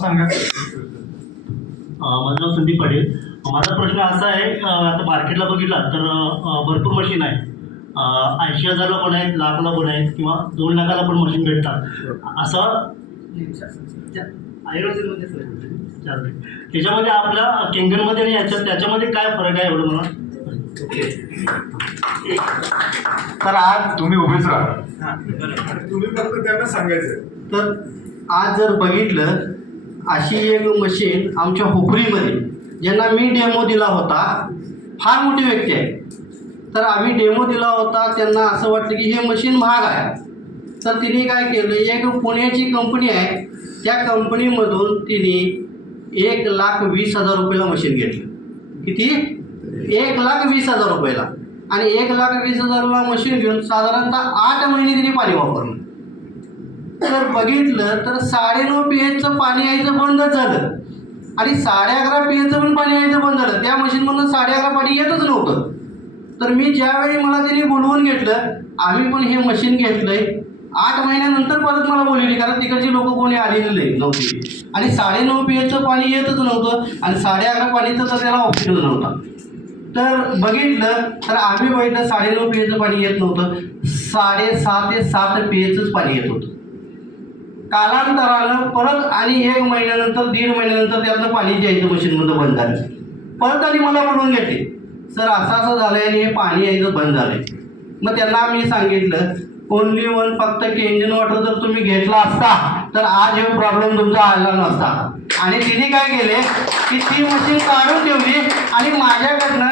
सांगा. माझं नाव संदीप पाटील. माझा प्रश्न असा आहे, आता मार्केटला बघितला तर भरपूर मशीन आहे. 80,000ला पण आहेत, लाखला पण आहेत, किंवा 2 लाखाला पण मशीन भेटतात. असं आयुर्वेदिकमध्ये त्याच्यामध्ये आपल्या केंगनमध्ये आणि त्याच्यामध्ये काय फरक आहे एवढं मला. तर आज तुम्ही उभेच राहा, तुम्ही फक्त त्यांना सांगायचं. तर आज जर बघितलं अशी एक मशीन आमच्या हुपरीमध्ये ज्यांना मी डेमो दिला होता, फार मोठी व्यक्ती आहे, तर आम्ही डेमो दिला होता, त्यांना असं वाटलं की हे मशीन महाग आहे. तर तिने काय केलं, एक पुण्याची कंपनी आहे, त्या कंपनीमधून तिने 1,20,000 रुपयाला मशीन घेतलं. किती? 1,20,000 रुपयाला. आणि 1,20,000ला मशीन घेऊन साधारणतः 8 महिने तिने पाणी वापरलं. तर बघितलं तर 9.5 pHचं पाणी यायचं बंदच झालं आणि 11.5 pHचं पण पाणी यायचं बंद झालं. त्या मशीनमधून 11.5 पाणी येतच नव्हतं. तर मी ज्यावेळी मला तिने बोलवून घेतलं, आम्ही पण हे मशीन घेतलंय. 8 महिन्यानंतर परत मला बोलवली, कारण तिकडची लोक कोणी आलेली नव्हती आणि 9.5 pHचं पाणी येतच नव्हतं आणि 11.5 पाणीचं तर त्याला ऑप्शनच नव्हता. तर बघितलं तर आम्ही बघितलं 9.5 pHचं पाणी येत नव्हतं, 6.5 ते 7 pHचंच पाणी येत होतं. कालांतरानं परत आणि 1 महिन्यानंतर 1.5 महिन्यानंतर त्यातलं पाणी यायचं मशीनमधलं बंद झालं. परत आणि मला बोलवून घेतले, सर असं झालंय आणि हे पाणी यायचं बंद झालंय. मग त्यांना मी सांगितलं, ओनली वन फक्त केंजन वॉटर जर तुम्ही घेतला असता तर आज हे प्रॉब्लेम तुमचा आला नसता. आणि तिने काय केले की ती मशीन काढून ठेवली आणि माझ्याकडनं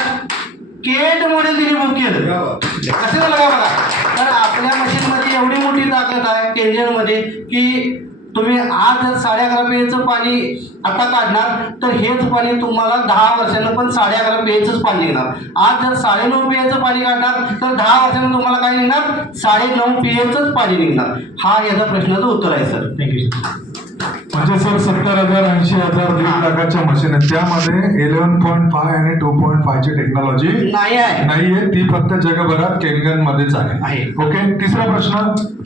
केट मॉडेल तिने बुक केलं. कसं झालं का बघा. तर आपल्या मशीनमध्ये एवढी मोठी ताकद आहे केंजनमध्ये की तुम्ही आज जर 11.5 pHचं पाणी आता काढणार तर हेच पाणी तुम्हाला 10 वर्षानं पण 11.5 pHचंच पाणी निघणार. आज जर 9.5 pHचं पाणी काढणार तर 10 वर्षानं तुम्हाला काय निघणार, 9.5 pHचंच पाणी निघणार. हा याचा प्रश्नाचं उत्तर आहे सर. थँक्यू. म्हणजे सर 70,000, 80,000, 1 लाखाच्या मशीन आहेत, त्यामध्ये 11.5 आणि 2.5 ची टेक्नॉलॉजी नाहीये. ती फक्त जगभरात केंगन मध्येच आहे. ओके. तिसरा प्रश्न.